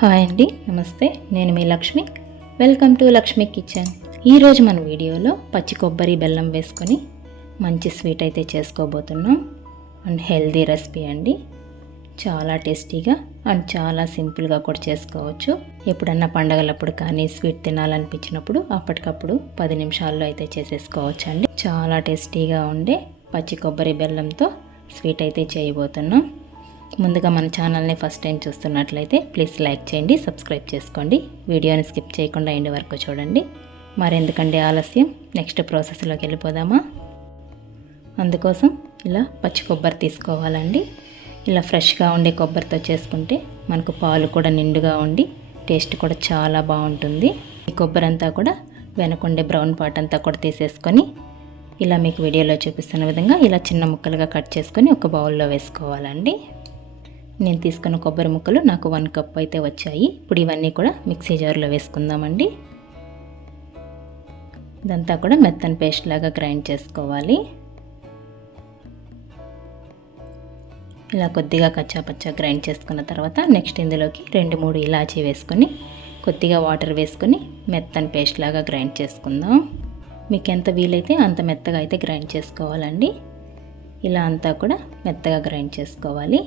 Hi అండి నమస్తే నేను మీ Lakshmi. Welcome to Lakshmi kitchen. ఈరోజు మన వీడియోలో పచ్చి కొబ్బరి బెల్లం వేసుకొని మంచి స్వీట్ అయితే చేసుకోబోతున్నాం. అండ్ హెల్దీ రెసిపీ అండి. చాలా టేస్టీగా అండ్ చాలా సింపుల్గా కూడా చేసుకోవచ్చు. ఎప్పుడన్నా పండగలప్పుడు కానీ స్వీట్ తినాలనిపించినప్పుడు అప్పటికప్పుడు పది నిమిషాల్లో అయితే చేసేసుకోవచ్చు అండి చాలా టేస్టీగా ఉండే పచ్చి కొబ్బరి బెల్లంతో స్వీట్ అయితే చేయబోతున్నాం. ముందుగా మన ఛానల్ని ఫస్ట్ టైం చూస్తున్నట్లయితే ప్లీజ్ లైక్ చేయండి సబ్స్క్రైబ్ చేసుకోండి. వీడియోని స్కిప్ చేయకుండా ఎండ్ వరకు చూడండి. మరెందుకండి ఆలస్యం? నెక్స్ట్ ప్రాసెస్లోకి వెళ్ళిపోదామా? అందుకోసం ఇలా పచ్చి కొబ్బరి తీసుకోవాలండి. ఇలా ఫ్రెష్గా ఉండే కొబ్బరితో చేసుకుంటే మనకు పాలు కూడా నిండుగా ఉండి టేస్ట్ కూడా చాలా బాగుంటుంది. ఈ కొబ్బరి అంతా కూడా వెనకుండే బ్రౌన్ పార్ట్ అంతా కూడా తీసేసుకొని ఇలా మీకు వీడియోలో చూపిస్తున్న విధంగా ఇలా చిన్న ముక్కలుగా కట్ చేసుకొని ఒక బౌల్లో వేసుకోవాలండి. నేను తీసుకున్న కొబ్బరి ముక్కలు నాకు వన్ కప్ అయితే వచ్చాయి. ఇప్పుడు ఇవన్నీ కూడా మిక్సీ జార్లో వేసుకుందామండి. ఇదంతా కూడా మెత్తని పేస్ట్ లాగా గ్రైండ్ చేసుకోవాలి. ఇలా కొద్దిగా కచ్చాపచ్చా గ్రైండ్ చేసుకున్న తర్వాత నెక్స్ట్ ఇందులోకి రెండు మూడు ఇలాచీ వేసుకొని కొద్దిగా వాటర్ వేసుకొని మెత్తని పేస్ట్ లాగా గ్రైండ్ చేసుకుందాం. మీకు ఎంత వీలైతే అంత మెత్తగా అయితే గ్రైండ్ చేసుకోవాలండి. ఇలా అంతా కూడా మెత్తగా గ్రైండ్ చేసుకోవాలి.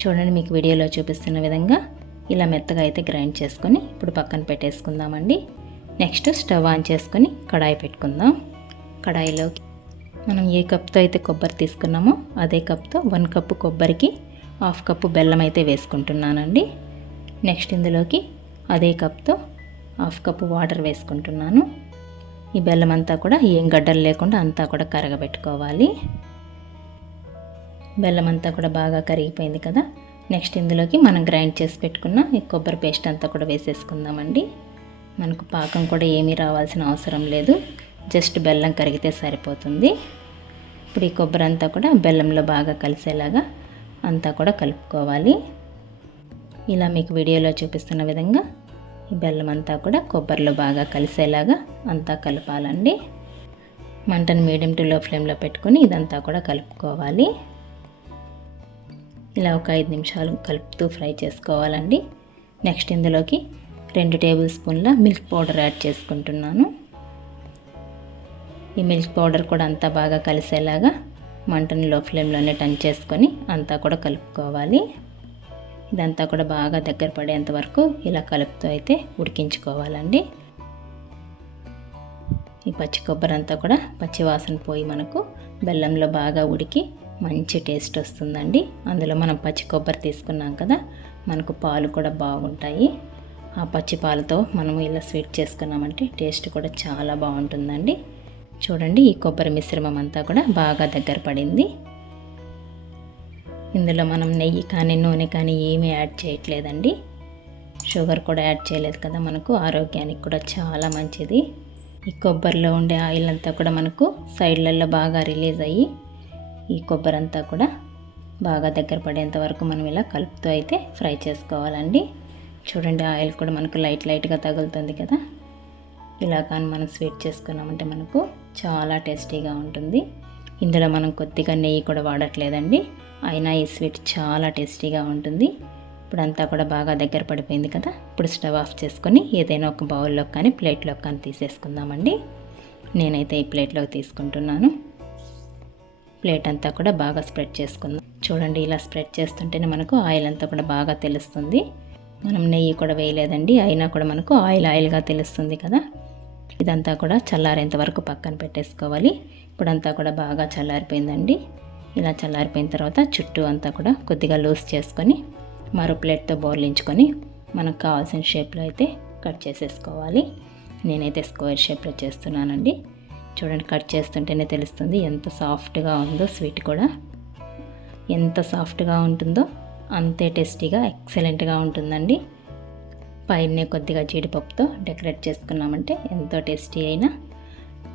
చూడండి మీకు వీడియోలో చూపిస్తున్న విధంగా ఇలా మెత్తగా అయితే గ్రైండ్ చేసుకొని ఇప్పుడు పక్కన పెట్టేసుకుందామండి. నెక్స్ట్ స్టవ్ ఆన్ చేసుకొని కడాయి పెట్టుకుందాం. కడాయిలోకి మనం ఏ కప్తో అయితే కొబ్బరి తీసుకున్నామో అదే కప్తో వన్ కప్పు కొబ్బరికి హాఫ్ కప్పు బెల్లం అయితే వేసుకుంటున్నానండి. నెక్స్ట్ ఇందులోకి అదే కప్తో హాఫ్ కప్పు వాటర్ వేసుకుంటున్నాను. ఈ బెల్లం అంతా కూడా ఏం గడ్డలు లేకుండా అంతా కూడా కరగబెట్టుకోవాలి. బెల్లం అంతా కూడా బాగా కరిగిపోయింది కదా. నెక్స్ట్ ఇందులోకి మనం గ్రైండ్ చేసి పెట్టుకున్న ఈ కొబ్బరి పేస్ట్ అంతా కూడా వేసేసుకుందామండి. మనకు పాకం కూడా ఏమీ రావాల్సిన అవసరం లేదు. జస్ట్ బెల్లం కరిగితే సరిపోతుంది. ఇప్పుడు ఈ కొబ్బరి అంతా కూడా బెల్లంలో బాగా కలిసేలాగా అంతా కూడా కలుపుకోవాలి. ఇలా మీకు వీడియోలో చూపిస్తున్న విధంగా ఈ బెల్లం అంతా కూడా కొబ్బరిలో బాగా కలిసేలాగా అంతా కలపాలండి. మంటను మీడియం టు లో ఫ్లేమ్లో పెట్టుకొని ఇదంతా కూడా కలుపుకోవాలి. ఇలా ఒక ఐదు నిమిషాలు కలుపుతూ ఫ్రై చేసుకోవాలండి. నెక్స్ట్ ఇందులోకి రెండు టేబుల్ స్పూన్ల మిల్క్ పౌడర్ యాడ్ చేసుకుంటున్నాను. ఈ మిల్క్ పౌడర్ కూడా అంతా బాగా కలిసేలాగా మంటను లో ఫ్లేమ్లోనే టన్ చేసుకొని అంతా కూడా కలుపుకోవాలి. ఇదంతా కూడా బాగా దగ్గర పడేంత వరకు ఇలా కలుపుతూ అయితే ఉడికించుకోవాలండి. ఈ పచ్చి కొబ్బరి అంతా కూడా పచ్చి వాసన పోయి మనకు బెల్లంలో బాగా ఉడికి మంచి టేస్ట్ వస్తుందండి. అందులో మనం పచ్చి కొబ్బరి తీసుకున్నాం కదా మనకు పాలు కూడా బాగుంటాయి. ఆ పచ్చి పాలతో మనము ఇలా స్వీట్ చేసుకున్నామంటే టేస్ట్ కూడా చాలా బాగుంటుందండి. చూడండి ఈ కొబ్బరి మిశ్రమం అంతా కూడా బాగా దగ్గర పడింది. ఇందులో మనం నెయ్యి కానీ నూనె కానీ ఏమీ యాడ్ చేయట్లేదండి. షుగర్ కూడా యాడ్ చేయలేదు కదా మనకు ఆరోగ్యానికి కూడా చాలా మంచిది. ఈ కొబ్బరిలో ఉండే ఆయిల్ అంతా కూడా మనకు సైడ్లలో బాగా రిలీజ్ అయ్యి ఈ కొబ్బరి అంతా కూడా బాగా దగ్గర పడేంత వరకు మనం ఇలా కలుపుతూ అయితే ఫ్రై చేసుకోవాలండి. చూడండి ఆయిల్ కూడా మనకు లైట్ లైట్గా తగులుతుంది కదా. ఇలా కానీ మనం స్వీట్ చేసుకున్నామంటే మనకు చాలా టేస్టీగా ఉంటుంది. ఇందులో మనం కొద్దిగా నెయ్యి కూడా వాడట్లేదండి. అయినా ఈ స్వీట్ చాలా టేస్టీగా ఉంటుంది. ఇప్పుడంతా కూడా బాగా దగ్గర పడిపోయింది కదా. ఇప్పుడు స్టవ్ ఆఫ్ చేసుకొని ఏదైనా ఒక బౌల్లో కానీ ప్లేట్లో కానీ తీసేసుకుందామండి. నేనైతే ఈ ప్లేట్లోకి తీసుకుంటున్నాను. ప్లేట్ అంతా కూడా బాగా స్ప్రెడ్ చేసుకుందాం. చూడండి ఇలా స్ప్రెడ్ చేస్తుంటేనే మనకు ఆయిల్ అంతా కూడా బాగా తెలుస్తుంది. మనం నెయ్యి కూడా వేయలేదండి అయినా కూడా మనకు ఆయిల్ ఆయిల్గా తెలుస్తుంది కదా. ఇదంతా కూడా చల్లారేంత వరకు పక్కన పెట్టేసుకోవాలి. ఇప్పుడంతా కూడా బాగా చల్లారిపోయిందండి. ఇలా చల్లారిపోయిన తర్వాత చుట్టూ అంతా కూడా కొద్దిగా లూజ్ చేసుకొని మరో ప్లేట్తో బోర్లించుకొని మనకు కావాల్సిన షేప్లో అయితే కట్ చేసేసుకోవాలి. నేనైతే స్క్వేర్ షేప్లో చేస్తున్నానండి. చూడండి కట్ చేస్తుంటేనే తెలుస్తుంది ఎంత సాఫ్ట్గా ఉందో స్వీట్ కూడా. ఎంత సాఫ్ట్గా ఉంటుందో అంతే టేస్టీగా ఎక్సలెంట్గా ఉంటుందండి. పైన కొద్దిగా జీడిపప్పుతో డెకరేట్ చేసుకున్నామంటే ఎంతో టేస్టీ అయిన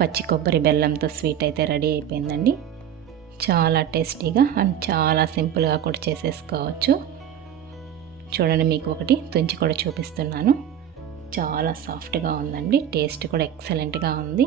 పచ్చి కొబ్బరి బెల్లంతో స్వీట్ అయితే రెడీ అయిపోయిందండి. చాలా టేస్టీగా అండ్ చాలా సింపుల్గా కూడా చేసేసుకోవచ్చు. చూడండి మీకు ఒకటి తుంచి కూడా చూపిస్తున్నాను. చాలా సాఫ్ట్గా ఉందండి టేస్ట్ కూడా ఎక్సలెంట్గా ఉంది.